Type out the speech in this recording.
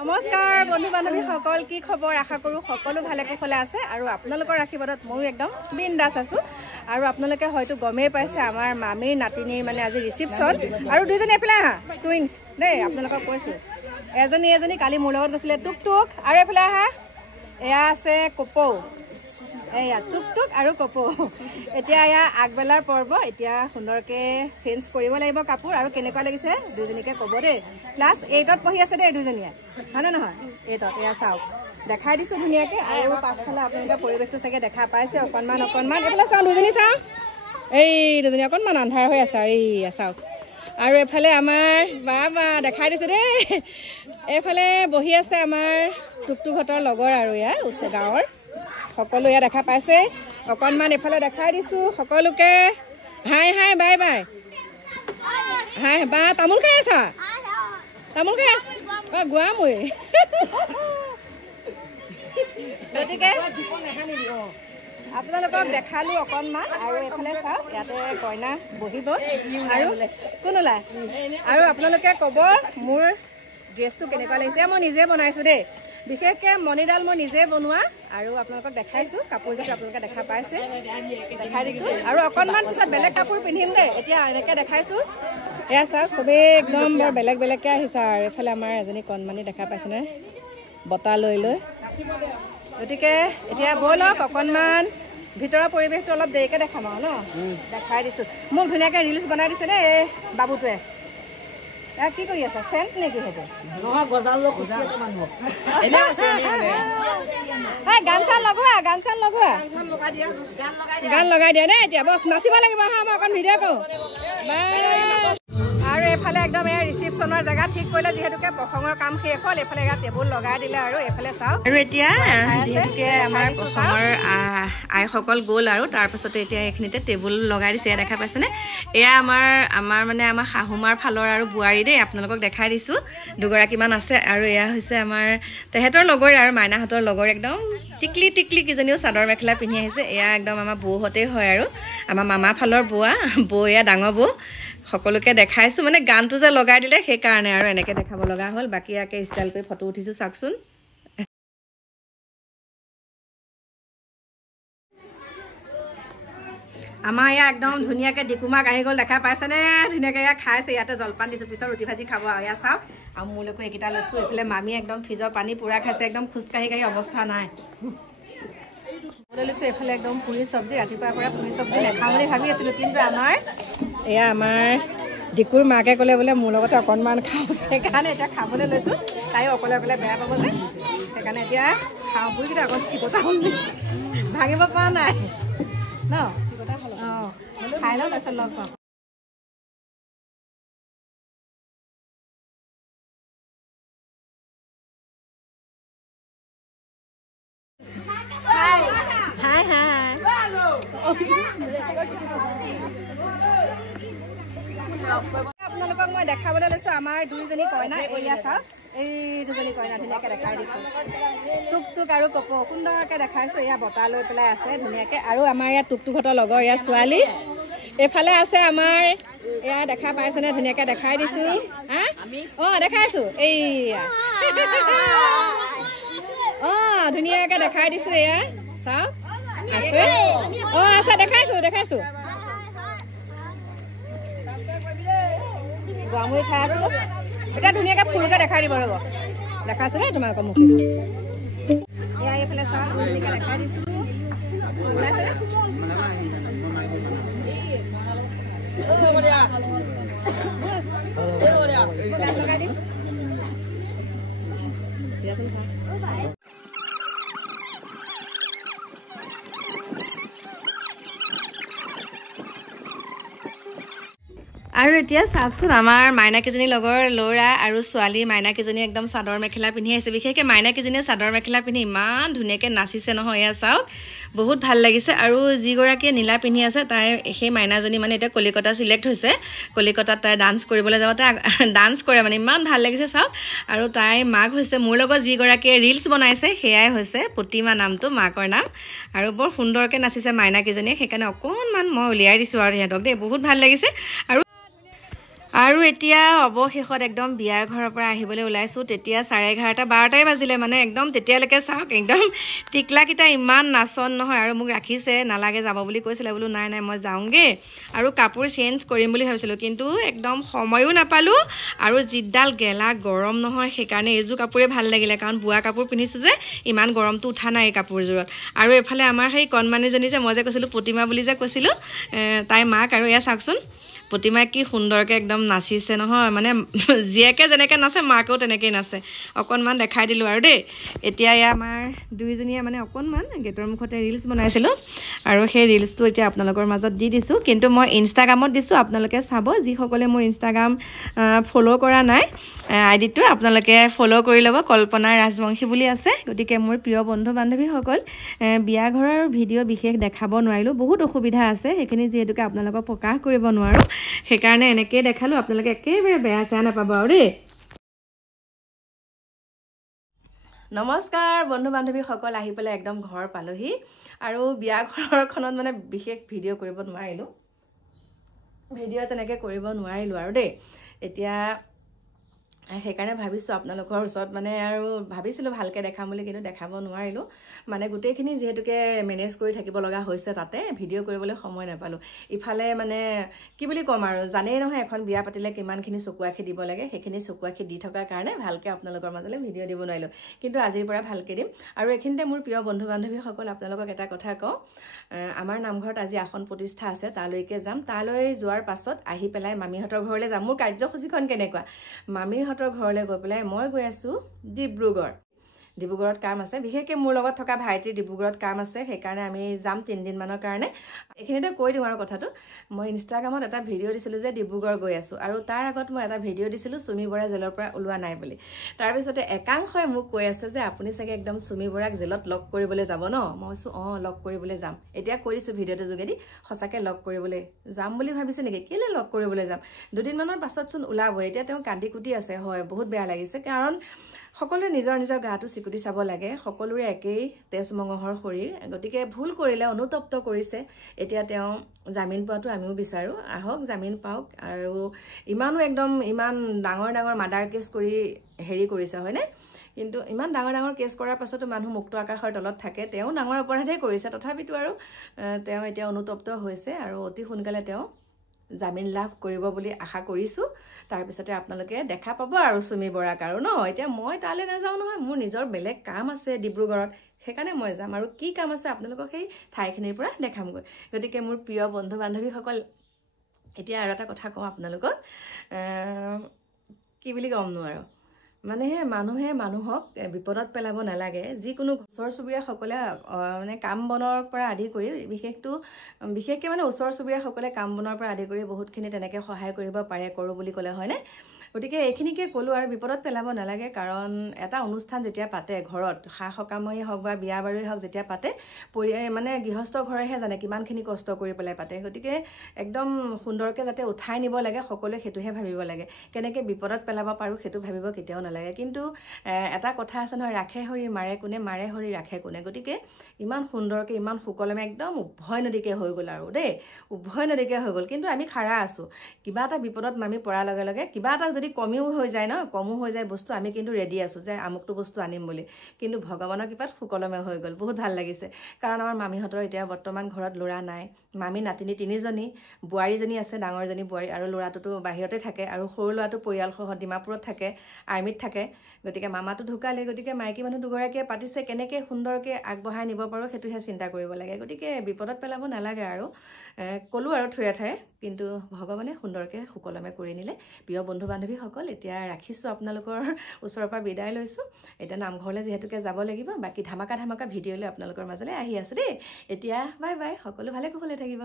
নমস্কাৰ বন্ধু বান্ধৱী সকল, কি খবৰ? আশা কৰোঁ সকলো ভালে কুশলে আছে আৰু আপোনালোকৰ আশীৰ্বাদত ময়ো একদম বিন্দাছ আছোঁ। আৰু আপোনালোকে হয়তো গমেই পাইছে আমাৰ মামীৰ নাতিনীৰ মানে আজি ৰিচিপশ্যন, আৰু দুইজনী এফালে আহা টুইনছ দেই, আপোনালোকক কৈছোঁ। এজনী কালি মোৰ লগত গৈছিলে টুক টুক, আৰু এফালে আহা, এয়া আছে কপৌ, এয়া টুক টুক আৰু কপৌ। এতিয়া এয়া আগবেলাৰ পৰ্ব, এতিয়া সুন্দৰকৈ চেঞ্জ কৰিব লাগিব কাপোৰ। আৰু কেনেকুৱা লাগিছে দুইজনীকে ক'ব দেই। ক্লাছ 8ত পঢ়ি আছে দেই দুইজনীয়ে, হয়নে নহয়? 8ত এয়া চাওক, দেখাই দিছোঁ ধুনীয়াকৈ। আৰু পাছফালে আপোনালোকে পৰিৱেশটো চাগে দেখা পাইছে অকণমান। এইফালে চাওঁ, দুজনী চাওঁ, এই দুজনী অকণমান আন্ধাৰ হৈ আছে, আৰু এইয়া চাওক। আৰু এফালে আমাৰ বা দেখাই দিছোঁ দেই, এইফালে বহি আছে আমাৰ টুকটুকহঁতৰ লগৰ, আৰু এয়া ওচৰ গাঁৱৰ সকলো এয়া দেখা পাইছে অকণমান। এইফালে দেখাই দিছোঁ সকলোকে, হাই হাই বাই বাই, হাই বা। তামোল খাই আছা? তামোল খাই অঁ গোৱামুৰি। গতিকে আপোনালোকক দেখালোঁ অকণমান। আৰু এইফালে চাওক, ইয়াতে কইনা বহিব, আৰু কোন ওলায়। আৰু আপোনালোকে ক'ব মোৰ ড্ৰেছটো কেনেকুৱা লাগিছে। মই নিজে বনাইছোঁ দেই, বিশেষকৈ মণিডাল মই নিজে বনোৱা। আৰু আপোনালোকক দেখাইছোঁ কাপোৰযোৰ, আপোনালোকে দেখা পাইছে, দেখাই দিছোঁ। আৰু অকণমান পিছত বেলেগ কাপোৰ পিন্ধিম দেই, এতিয়া এনেকৈ দেখাইছোঁ। এয়া চাওক, চবেই একদম বৰ বেলেগ বেলেগকৈ আহিছে। আৰু এইফালে আমাৰ এজনী কণমানি দেখা পাইছেনে, বঁটা লৈ লৈ। গতিকে এতিয়া ব'লক অকণমান ভিতৰৰ পৰিৱেশটো অলপ দেৰিকৈ দেখাম আৰু ন, দেখাই দিছোঁ। মোক ধুনীয়াকৈ ৰিলচ বনাই দিছে দেই এই বাবুটোৱে। কি কৰি আছা? চেণ্ট নেকি সেইটো? গান চান লগোৱা, গান লগাই দিয়া দেই। এতিয়া বছ নাচিব লাগিব হা, মই অকণ ভিডিঅ' কৰোঁ। আৰু এইফালে একদম এই ৰিচিপশ্যনৰ জেগা ঠিক কৰিলে, যিহেতুকে প্ৰসঙৰ কাম শেষ হ'ল। এইফালে এয়া টেবুল লগাই দিলে, আৰু এইফালে চাওক। আৰু এতিয়া যিহেতুকে আমাৰ প্ৰসঙৰ আইসকল গ'ল, আৰু তাৰপাছতে এতিয়া এইখিনিতে টেবুল লগাই দিছে, এয়া দেখা পাইছেনে? এয়া আমাৰ শাহুমাৰ ফালৰ আৰু বোৱাৰী দেই, আপোনালোকক দেখাই দিছোঁ দুগৰাকীমান আছে। আৰু এয়া হৈছে আমাৰ তেহেঁতৰ লগৰে আৰু মাইনাহঁতৰ লগৰ, একদম টিকলি কিজনীও চাদৰ মেখেলা পিন্ধি আহিছে। এয়া একদম আমাৰ বৌহঁতেই হয়, আৰু আমাৰ মামা ফালৰ বৌ এয়া ডাঙৰ বৌ। সকলোকে দেখাইছোঁ, মানে গানটো যে লগাই দিলে সেইকাৰণে আৰু এনেকৈ দেখাব লগা হ'ল। বাকী ইয়াকে ষ্টাইল কৰি ফটো উঠিছোঁ, চাওকচোন। আমাৰ ইয়াত একদম ধুনীয়াকৈ ডিকুমাক আহি গ'ল, দেখা পাইছেনে? ধুনীয়াকৈ ইয়াত খাইছে, ইয়াতে জলপান দিছোঁ, পিছত ৰুটি ভাজি খাব। আৰু ইয়াত চাওক, আৰু মোলৈকো এইকেইটা লৈছোঁ। এইফালে মামী একদম ফ্ৰিজৰ পানী পূৰা খাইছে, একদম খোজকাঢ়ি অৱস্থা নাই। লৈছোঁ এইফালে একদম পুৰি চব্জি, ৰাতিপুৱাৰ পৰা পুৰি চব্জি নাখাওঁ বুলি ভাবি আছিলোঁ, কিন্তু আমাৰ ডিকুৰ মাকে ক'লে বোলে মোৰ লগতে অকণমান খাওঁ, সেইকাৰণে এতিয়া খাবলৈ লৈছোঁ। তাইও অকলে বেয়া পাব যে, সেইকাৰণে এতিয়া খাওঁ। পুৰিকেইটা আকৌ চিকটা ভাঙিব পৰা নাই ন, অঁ খাই লওঁ, তাৰপিছত লগ পাওঁ। আপোনালোকক মই দেখাবলৈ লৈছোঁ আমাৰ দুইজনী কইনা। এয়া চাওক, এই দুজনী কইনা ধুনীয়াকৈ দেখাই দিছোঁ। টুক আৰু কপৌ সুন্দৰকৈ দেখাইছোঁ। এয়া বঁটা লৈ পেলাই আছে ধুনীয়াকৈ। আৰু আমাৰ ইয়াত টুকটুকহঁতৰ লগৰ এয়া ছোৱালী। এইফালে আছে আমাৰ, এয়া দেখা পাইছেনে? ধুনীয়াকৈ দেখাই দিছোঁ। হা অঁ দেখাইছোঁ, এইয়া অঁ ধুনীয়াকৈ দেখাই দিছোঁ। এয়া চাওক আছে, অঁ আছে, দেখাইছোঁ। গোৱামুৰি খাই আছোঁ, এতিয়া ধুনীয়াকৈ ফুলকৈ দেখাই দিব ৰ'ব। দেখাইছোঁ দেই তোমালোকৰ মুখে। এয়া এইফালে চাওক, ধুনীয়াকৈ দেখাই দিছোঁ। ওলাইছেনে? লগাই দিম। আৰু এতিয়া চাওকচোন, আমাৰ মাইনাকেইজনীৰ লগৰ ল'ৰা আৰু ছোৱালী মাইনাকেইজনী একদম চাদৰ মেখেলা পিন্ধি আহিছে। বিশেষকৈ মাইনাকেইজনীয়ে চাদৰ মেখেলা পিন্ধি ইমান ধুনীয়াকৈ নাচিছে নহয়, এয়া চাওক, বহুত ভাল লাগিছে। আৰু যিগৰাকীয়ে নীলা পিন্ধি আছে, তাই সেই মাইনাজনী মানে এতিয়া কলিকতা চিলেক্ট হৈছে, কলিকতাত তাই ডান্স কৰিবলৈ যাব। তাই ডান্স কৰে মানে, ইমান ভাল লাগিছে চাওক। আৰু তাই মাক হৈছে, মোৰ লগত যিগৰাকীয়ে ৰিলচ বনাইছে সেয়াই হৈছে প্ৰতিমা, নামটো মাকৰ নাম। আৰু বৰ সুন্দৰকৈ নাচিছে মাইনাকেইজনীয়ে, সেইকাৰণে অকণমান মই উলিয়াই দিছোঁ আৰু সিহঁতক দেই, বহুত ভাল লাগিছে। আৰু আৰু এতিয়া অৱশেষত একদম বিয়াৰ ঘৰৰ পৰা আহিবলৈ ওলাইছোঁ তেতিয়া 11:30 12টাই বাজিলে মানে একদম তেতিয়ালৈকে চাওক একদম টিকলাকেইটা ইমান নাচন নহয় আৰু মোক ৰাখিছে নালাগে যাব বুলি কৈছিলে বোলো নাই নাই মই যাওঁগে আৰু কাপোৰ চেঞ্জ কৰিম বুলি ভাবিছিলোঁ কিন্তু একদম সময়ো নাপালোঁ আৰু জিডাল গেলা গৰম নহয় সেইকাৰণে এইযোৰ কাপোৰে ভাল লাগিলে কাৰণ বোৱা কাপোৰ পিন্ধিছোঁ যে ইমান গৰমটো উঠা নাই এই কাপোৰযোৰত আৰু এফালে আমাৰ সেই কণমানিজনী যে মই যে কৈছিলোঁ প্ৰতিমা বুলি যে কৈছিলোঁ তাই মাক আৰু এয়া চাওকচোন প্ৰতিমা কি সুন্দৰকৈ একদম নাচিছে নহয় মানে জীয়েকে যেনেকৈ নাচে মাকেও তেনেকৈয়ে নাচে অকণমান দেখাই দিলোঁ আৰু দেই এতিয়া এয়া আমাৰ দুইজনীয়ে মানে অকণমান গেটৰ মুখতে ৰিলছ বনাইছিলোঁ আৰু সেই ৰিলছটো এতিয়া আপোনালোকৰ মাজত দি দিছোঁ কিন্তু মই ইনষ্টাগ্ৰামত দিছোঁ আপোনালোকে চাব যিসকলে মোৰ ইনষ্টাগ্ৰাম ফ'ল' কৰা নাই আইডিটো আপোনালোকে ফ'ল' কৰি ল'ব কল্পনা ৰাজবংশী বুলি আছে গতিকে মোৰ প্ৰিয় বন্ধু বান্ধৱীসকল বিয়া ঘৰৰ ভিডিঅ' বিশেষ দেখাব নোৱাৰিলোঁ বহুত অসুবিধা আছে সেইখিনি যিহেতুকে আপোনালোকক প্ৰকাশ কৰিব নোৱাৰোঁ সেইকাৰণে এনেকৈয়ে দেখালোঁ আপোনালোকে একেবাৰে বেয়া চেয়া নাপাব আৰু দেই নমস্কাৰ বন্ধু বান্ধৱীসকল আহি পেলাই একদম ঘৰ পালোহি আৰু বিয়া ঘৰখনত মানে বিশেষ ভিডিঅ' কৰিব নোৱাৰিলোঁ তেনেকৈ কৰিব নোৱাৰিলোঁ আৰু দেই এতিয়া সেইকাৰণে ভাবিছোঁ আপোনালোকৰ ওচৰত মানে আৰু ভাবিছিলোঁ ভালকৈ দেখাম বুলি কিন্তু দেখাব নোৱাৰিলোঁ মানে গোটেইখিনি যিহেতুকে মেনেজ কৰি থাকিব লগা হৈছে তাতে ভিডিঅ' কৰিবলৈ সময় নাপালোঁ ইফালে মানে কি বুলি ক'ম আৰু জানেই নহয় এখন বিয়া পাতিলে কিমানখিনি চকু আখি দিব লাগে সেইখিনি চকু আখি দি থকাৰ কাৰণে ভালকৈ আপোনালোকৰ মাজলৈ ভিডিঅ' দিব নোৱাৰিলোঁ কিন্তু আজিৰ পৰা ভালকৈ দিম আৰু এইখিনিতে মোৰ প্ৰিয় বন্ধু বান্ধৱীসকল আপোনালোকক এটা কথা কওঁ আমাৰ নামঘৰত আজি আসন প্ৰতিষ্ঠা আছে তালৈকে যাম তালৈ যোৱাৰ পাছত আহি পেলাই মামীহঁতৰ ঘৰলৈ যাম মোৰ কাৰ্যসূচীখন কেনেকুৱা মামীহঁতৰ ঘৰলৈ গৈ পেলাই মই গৈ আছোঁ ডিব্ৰুগড়ত কাম আছে বিশেষকৈ মোৰ লগত থকা ভাইটিৰ ডিব্ৰুগড়ত কাম আছে সেইকাৰণে আমি যাম 3 দিনমানৰ কাৰণে এইখিনিতে কৈ দিওঁ আৰু কথাটো মই ইনষ্টাগ্ৰামত এটা ভিডিঅ' দিছিলোঁ যে ডিব্ৰুগড় গৈ আছোঁ আৰু তাৰ আগত মই এটা ভিডিঅ' দিছিলোঁ চুমি বৰা জেলৰ পৰা ওলোৱা নাই বুলি তাৰপিছতে একাংশই মোক কৈ আছে যে আপুনি চাগে একদম চুমি বৰাক জেলত লগ কৰিবলৈ যাব ন মই কৈছোঁ অঁ লগ কৰিবলৈ যাম এতিয়া কৈ দিছোঁ ভিডিঅ'টোৰ যোগেদি সঁচাকৈ লগ কৰিবলৈ যাম বুলি ভাবিছে নেকি কেলৈ লগ কৰিবলৈ যাম 2 দিনমানৰ পাছতচোন ওলাব এতিয়া তেওঁ কান্দি কুটি আছে হয় বহুত বেয়া লাগিছে কাৰণ সকলোৱে নিজৰ নিজৰ গাটো চিকুটি চাব লাগে সকলোৰে একেই তেজ মঙহৰ শৰীৰ গতিকে ভুল কৰিলে অনুতপ্ত কৰিছে এতিয়া তেওঁ জামিন পোৱাটো আমিও বিচাৰোঁ আহক জামিন পাওক আৰু ইমান ডাঙৰ মাৰ্ডাৰ কেছ কৰি হেৰি কৰিছে হয়নে কিন্তু ইমান ডাঙৰ কেছ কৰাৰ পাছতো মানুহ মুক্ত আকাশৰ তলত থাকে তেওঁ ডাঙৰ অপৰাধে কৰিছে তথাপিতো আৰু তেওঁ এতিয়া অনুতপ্ত হৈছে আৰু অতি সোনকালে তেওঁ জামিন লাভ কৰিব বুলি আশা কৰিছোঁ তাৰপিছতে আপোনালোকে দেখা পাব আৰু চুমি বৰাক আৰু ন এতিয়া মই তালৈ নাযাওঁ নহয় মোৰ নিজৰ বেলেগ কাম আছে ডিব্ৰুগড়ত সেইকাৰণে মই যাম আৰু কি কাম আছে আপোনালোকক সেই ঠাইখিনিৰ পৰা দেখামগৈ গতিকে মোৰ প্ৰিয় বন্ধু বান্ধৱীসকল এতিয়া আৰু এটা কথা কওঁ আপোনালোকক কি বুলি ক'মনো আৰু মানে মানুহে মানুহক বিপদত পেলাব নালাগে যিকোনো ওচৰ চুবুৰীয়াসকলে মানে কাম বনৰ পৰা আদি কৰি বিশেষকৈ মানে ওচৰ চুবুৰীয়াসকলে কাম বনৰ পৰা আদি কৰি বহুতখিনি তেনেকৈ সহায় কৰিব পাৰে কৰোঁ বুলি ক'লে হয়নে গতিকে এইখিনিকে ক'লোঁ আৰু বিপদত পেলাব নালাগে কাৰণ এটা অনুষ্ঠান যেতিয়া পাতে ঘৰত সা সকামেই হওক বা বিয়া বাৰুৱেই হওক যেতিয়া পাতে মানে গৃহস্থ ঘৰেহে জানে কিমানখিনি কষ্ট কৰি পেলাই পাতে গতিকে একদম সুন্দৰকৈ যাতে উঠাই নিব লাগে সকলোৱে সেইটোহে ভাবিব লাগে কেনেকৈ বিপদত পেলাব পাৰোঁ সেইটো ভাবিব কেতিয়াও নালাগে কিন্তু এটা কথা আছে নহয় ৰাখে হৰি মাৰে কোনে মাৰে হৰি ৰাখে কোনে গতিকে ইমান সুন্দৰকৈ ইমান সুকলমে একদম উভয় নদীকৈ হৈ গ'ল আৰু দেই উভয় নদীকৈ হৈ গ'ল কিন্তু আমি খাৰা আছোঁ কিবা এটা বিপদত আমি পৰাৰ লগে লগে কিবা এটা যদি কমো হৈ যায় বস্তু আমি কিন্তু ৰেডি আছোঁ যে আমুকটো বস্তু আনিম বুলি কিন্তু ভগৱানৰ কৃপাত সুকলমে হৈ গ'ল বহুত ভাল লাগিছে কাৰণ আমাৰ মামীহঁতৰ এতিয়া বৰ্তমান ঘৰত ল'ৰা নাই মামী নাতিনী 3জনী বোৱাৰীজনী আছে ডাঙৰজনী বোৱাৰী আৰু ল'ৰাটোতো বাহিৰতে থাকে আৰু সৰু ল'ৰাটো পৰিয়ালসহ ডিমাপুৰত থাকে আৰ্মিত থাকে গতিকে মামাটো ঢুকালে গতিকে মাইকী মানুহ দুগৰাকীয়ে পাতিছে কেনেকৈ সুন্দৰকৈ আগবঢ়াই নিব পাৰোঁ সেইটোহে চিন্তা কৰিব লাগে গতিকে বিপদত পেলাব নালাগে আৰু ক'লোঁ আৰু ঠুৰে ঠাৰে কিন্তু ভগৱানে সুন্দৰকৈ সুকলমে কৰি নিলে প্ৰিয় বন্ধু বান্ধৱীসকল এতিয়া ৰাখিছোঁ আপোনালোকৰ ওচৰৰ পৰা বিদায় লৈছোঁ এতিয়া নামঘৰলৈ যিহেতুকে যাব লাগিব বাকী ধামাকা ভিডিঅ'লৈ আপোনালোকৰ মাজলৈ আহি আছোঁ দেই এতিয়া বাই বাই সকলো ভালে কুশলে থাকিব